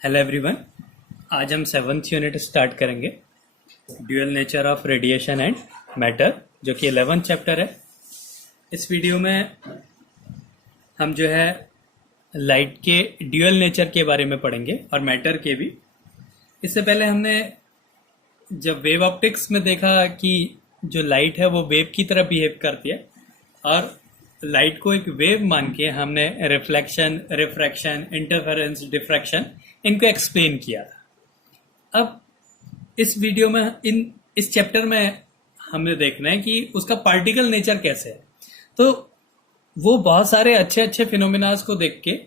Hello everyone. आज हम 7th unit start करेंगे, dual nature of radiation and matter, जो कि 11th चैप्टर है। इस वीडियो में हम जो है लाइट के ड्यूअल नेचर के बारे में पढ़ेंगे और मैटर के भी। इससे पहले हमने जब वेव ऑप्टिक्स में देखा कि जो लाइट है वो वेव की तरह बिहेव करती है और लाइट को एक वेव मान के हमने रिफ्लेक्शन, रिफ्रैक्शन, इंटरफेरेंस, डिफ्रैक्शन इनको एक्सप्लेन किया था। अब इस वीडियो में इस चैप्टर में हमें देखना है कि उसका पार्टिकल नेचर कैसे है। तो वो बहुत सारे अच्छे अच्छे फिनोमिनास को देख के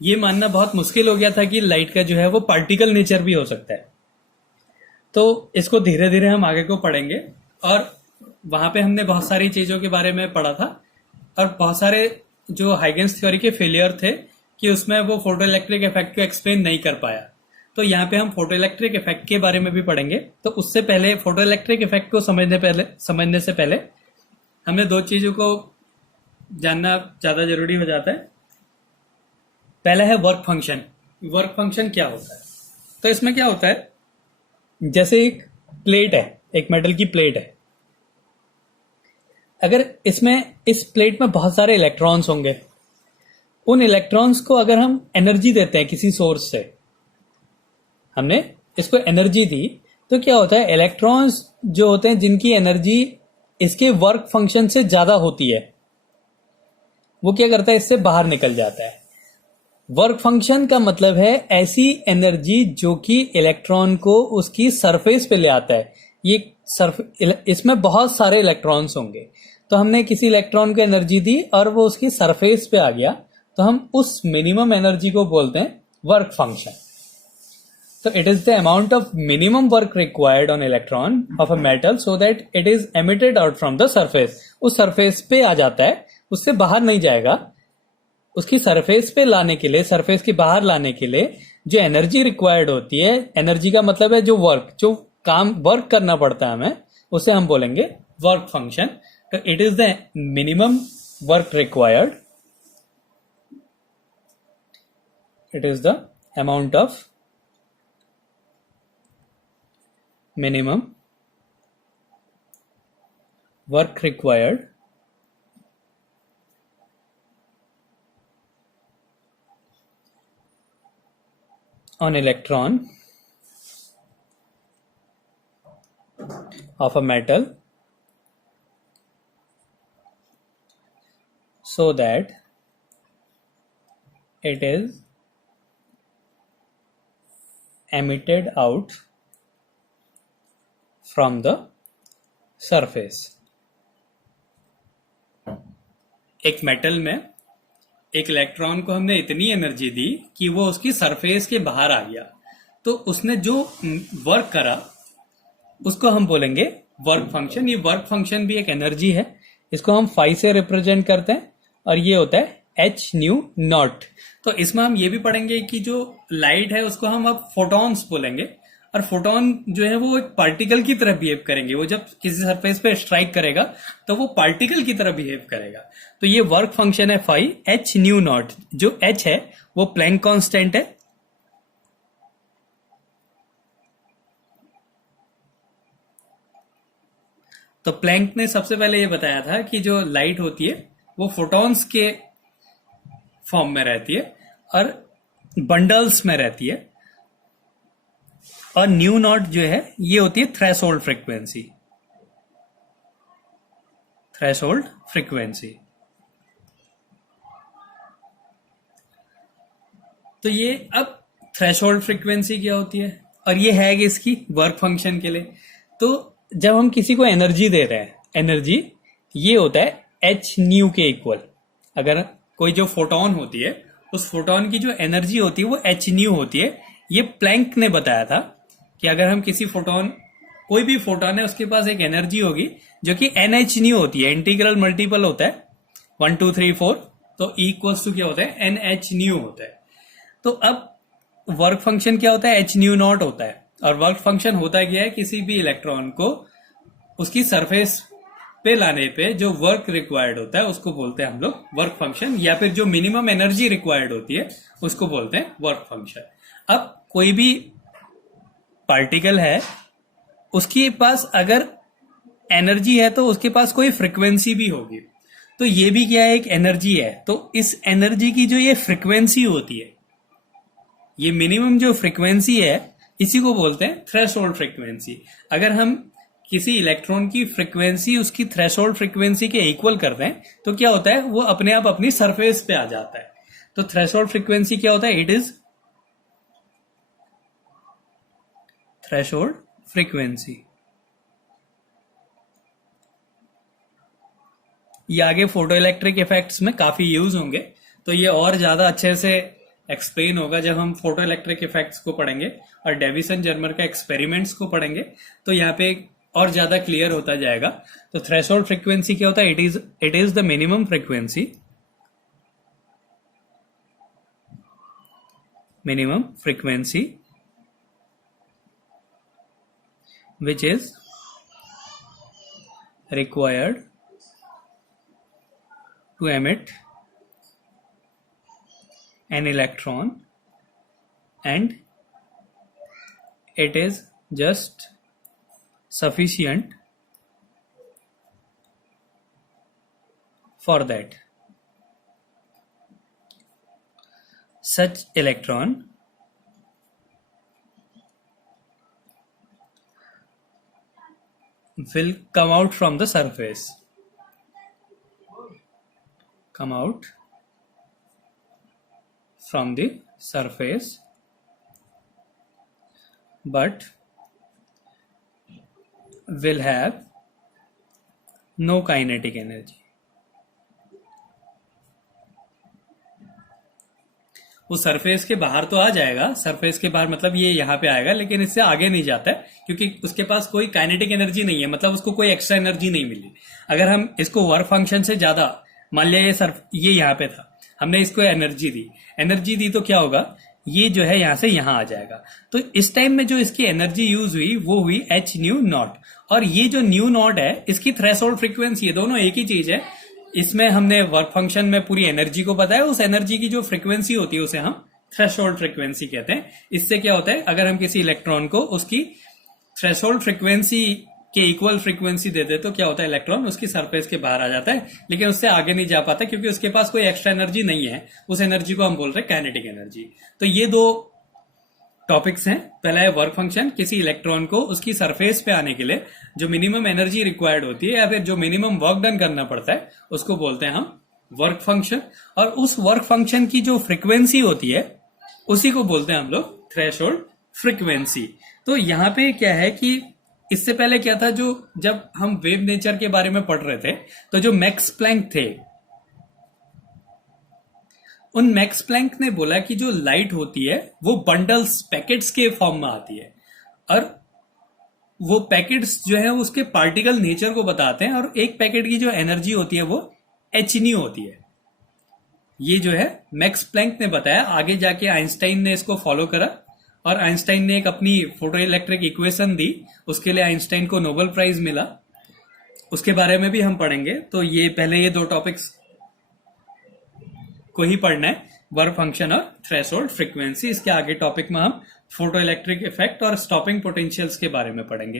ये मानना बहुत मुश्किल हो गया था कि लाइट का जो है वो पार्टिकल नेचर भी हो सकता है। तो इसको धीरे धीरे हम आगे को पढ़ेंगे और वहां पे हमने बहुत सारी चीजों के बारे में पढ़ा था और बहुत सारे जो हाइगेंस थ्योरी के फेलियर थे कि उसमें वो फोटो इलेक्ट्रिक इफेक्ट को एक्सप्लेन नहीं कर पाया। तो यहाँ पे हम फोटो इलेक्ट्रिक इफेक्ट के बारे में भी पढ़ेंगे। तो उससे पहले फोटो इलेक्ट्रिक इफेक्ट को समझने से पहले हमें दो चीजों को जानना ज्यादा जरूरी हो जाता है। पहला है वर्क फंक्शन। वर्क फंक्शन क्या होता है? तो इसमें क्या होता है, जैसे एक प्लेट है, एक मेटल की प्लेट है। अगर इस प्लेट में बहुत सारे इलेक्ट्रॉन्स होंगे, उन इलेक्ट्रॉन्स को अगर हम एनर्जी देते हैं किसी सोर्स से, हमने इसको एनर्जी दी, तो क्या होता है, इलेक्ट्रॉन्स जो होते हैं जिनकी एनर्जी इसके वर्क फंक्शन से ज्यादा होती है, वो क्या करता है, इससे बाहर निकल जाता है। वर्क फंक्शन का मतलब है ऐसी एनर्जी जो कि इलेक्ट्रॉन को उसकी सरफेस पे ले आता है। इसमें बहुत सारे इलेक्ट्रॉन्स होंगे, तो हमने किसी इलेक्ट्रॉन को एनर्जी दी और वो उसकी सरफेस पे आ गया, तो हम उस मिनिमम एनर्जी को बोलते हैं वर्क फंक्शन। तो it is the amount of minimum work required on electron of a metal so that it is emitted out from the surface. उस सरफेस पे आ जाता है, उससे बाहर नहीं जाएगा। उसकी सरफेस पे लाने के लिए, सरफेस के बाहर लाने के लिए जो एनर्जी रिक्वायर्ड होती है, एनर्जी का मतलब है जो वर्क करना पड़ता है हमें, उसे हम बोलेंगे वर्क फंक्शन। तो it is the minimum work required, it is the amount of minimum work required on electron of a metal so that it is emitted out from the surface। एक metal में एक electron को हमने इतनी energy दी कि वो उसकी surface के बाहर आ गया, तो उसने जो वर्क करा उसको हम बोलेंगे वर्क फंक्शन। ये वर्क फंक्शन भी एक एनर्जी है, इसको हम फाई से रिप्रेजेंट करते हैं और ये होता है एच न्यू नॉट। तो इसमें हम ये भी पढ़ेंगे कि जो लाइट है उसको हम अब फोटॉन्स बोलेंगे और फोटोन जो है वो एक पार्टिकल की तरह बिहेव करेंगे। वो जब किसी सरफेस पे स्ट्राइक करेगा तो वो पार्टिकल की तरह बिहेव करेगा। तो ये वर्क फंक्शन है फाई एच न्यू नॉट। जो एच है वो प्लैंक कांस्टेंट है। तो प्लैंक ने सबसे पहले ये बताया था कि जो लाइट होती है वो फोटॉन्स के फॉर्म में रहती है और बंडल्स में रहती है, और न्यू नॉट जो है ये होती है थ्रेशोल्ड फ्रीक्वेंसी। Threshold frequency. तो ये अब थ्रेशोल्ड फ्रीक्वेंसी क्या होती है और ये है कि इसकी वर्क फंक्शन के लिए। तो जब हम किसी को एनर्जी दे रहे हैं, एनर्जी ये होता है एच न्यू के इक्वल। अगर कोई जो फोटोन होती है उस फोटोन की जो एनर्जी होती है वो एच न्यू होती है। ये प्लैंक ने बताया था कि अगर हम किसी फोटोन, कोई भी फोटोन है उसके पास एक एनर्जी होगी जो कि एन एच न्यू होती है। इंटीग्रल मल्टीपल होता है 1 2 3 4, तो इक्वल्स टू क्या होता है, एन एच न्यू होता है। तो अब वर्क फंक्शन क्या होता है, एच न्यू नॉट होता है। और वर्क फंक्शन होता क्या है, किसी भी इलेक्ट्रॉन को उसकी सरफेस पे लाने पे जो वर्क रिक्वायर्ड होता है उसको बोलते हैं हम लोग वर्क फंक्शन, या फिर जो मिनिमम एनर्जी रिक्वायर्ड होती है उसको बोलते हैं वर्क फंक्शन। अब कोई भी पार्टिकल है, उसके पास अगर एनर्जी है तो उसके पास कोई फ्रिक्वेंसी भी होगी। तो ये भी क्या है, एक एनर्जी है। तो इस एनर्जी की जो ये फ्रिक्वेंसी होती है, ये मिनिमम जो फ्रिक्वेंसी है, इसी को बोलते हैं थ्रेशोल्ड फ्रिक्वेंसी। अगर हम किसी इलेक्ट्रॉन की फ्रिक्वेंसी उसकी थ्रेशोल्ड फ्रिक्वेंसी के इक्वल कर दें तो क्या होता है, वो अपने आप अपनी सरफेस पे आ जाता है। तो थ्रेशोल्ड फ्रिक्वेंसी क्या होता है, इट इज थ्रेशोल्ड फ्रीक्वेंसी। ये आगे फोटो इलेक्ट्रिक इफेक्ट्स में काफी यूज होंगे, तो ये और ज्यादा अच्छे से एक्सप्लेन होगा जब हम फोटो इलेक्ट्रिक इफेक्ट्स को पढ़ेंगे और डेविसन जर्मर का एक्सपेरिमेंट्स को पढ़ेंगे, तो यहाँ पे और ज्यादा क्लियर होता जाएगा। तो थ्रेशोल्ड फ्रीक्वेंसी क्या होता है, it is the minimum frequency, minimum frequency which is required to emit an electron, and it is just sufficient for that. Such electron will come out from the surface, come out from the surface, but will have no kinetic energy. वो surface के बाहर तो आ जाएगा, surface के बाहर मतलब ये यहाँ पे आएगा, लेकिन इससे आगे नहीं जाता है क्योंकि उसके पास कोई काइनेटिक एनर्जी नहीं है, मतलब उसको कोई एक्स्ट्रा एनर्जी नहीं मिली। अगर हम इसको वर्क फंक्शन से ज्यादा, मान लिया ये यहाँ पे था, हमने इसको एनर्जी दी तो क्या होगा, ये जो है यहाँ से यहाँ आ जाएगा। तो इस टाइम में जो इसकी एनर्जी यूज हुई वो हुई एच न्यू नॉट, और ये जो न्यू नॉट है इसकी थ्रेशोल्ड फ्रीक्वेंसी है, दोनों एक ही चीज है। इसमें हमने वर्क फंक्शन में पूरी एनर्जी को बताया, उस एनर्जी की जो फ्रीक्वेंसी होती है उसे हम थ्रेशोल्ड फ्रीक्वेंसी कहते हैं। इससे क्या होता है, अगर हम किसी इलेक्ट्रॉन को उसकी थ्रेशोल्ड फ्रीक्वेंसी के इक्वल फ्रीक्वेंसी दे दे तो क्या होता है, इलेक्ट्रॉन उसकी सरफेस के बाहर आ जाता है, लेकिन उससे आगे नहीं जा पाता क्योंकि उसके पास कोई एक्स्ट्रा एनर्जी नहीं है। उस एनर्जी को हम बोल रहे हैं काइनेटिक एनर्जी। तो ये दो टॉपिक्स हैं। पहला है वर्क फंक्शन, किसी इलेक्ट्रॉन को उसकी सरफेस पे आने के लिए जो मिनिमम एनर्जी रिक्वायर्ड होती है या फिर जो मिनिमम वर्क डन करना पड़ता है उसको बोलते हैं हम वर्क फंक्शन, और उस वर्क फंक्शन की जो फ्रीक्वेंसी होती है उसी को बोलते हैं हम लोग थ्रेशोल्ड फ्रीक्वेंसी। तो यहाँ पे क्या है कि इससे पहले क्या था, जो जब हम वेव नेचर के बारे में पढ़ रहे थे तो जो मैक्स प्लैंक थे, उन मैक्स प्लैंक ने बोला कि जो लाइट होती है वो बंडल्स, पैकेट्स के फॉर्म में आती है, और वो पैकेट्स जो है उसके पार्टिकल नेचर को बताते हैं, और एक पैकेट की जो एनर्जी होती है वो एच न्यू होती है। ये जो है मैक्स प्लैंक ने बताया, आगे जाके आइंस्टाइन ने इसको फॉलो करा और आइंस्टाइन ने एक अपनी फोटो इलेक्ट्रिक इक्वेशन दी, उसके लिए आइंस्टाइन को नोबेल प्राइज मिला, उसके बारे में भी हम पढ़ेंगे। तो ये पहले ये दो टॉपिक्स को ही पढ़ना है, वर्क फंक्शन और थ्रेशोल्ड फ्रीक्वेंसी। इसके आगे टॉपिक में हम फोटो इलेक्ट्रिक इफेक्ट और स्टॉपिंग पोटेंशियल्स के बारे में पढ़ेंगे।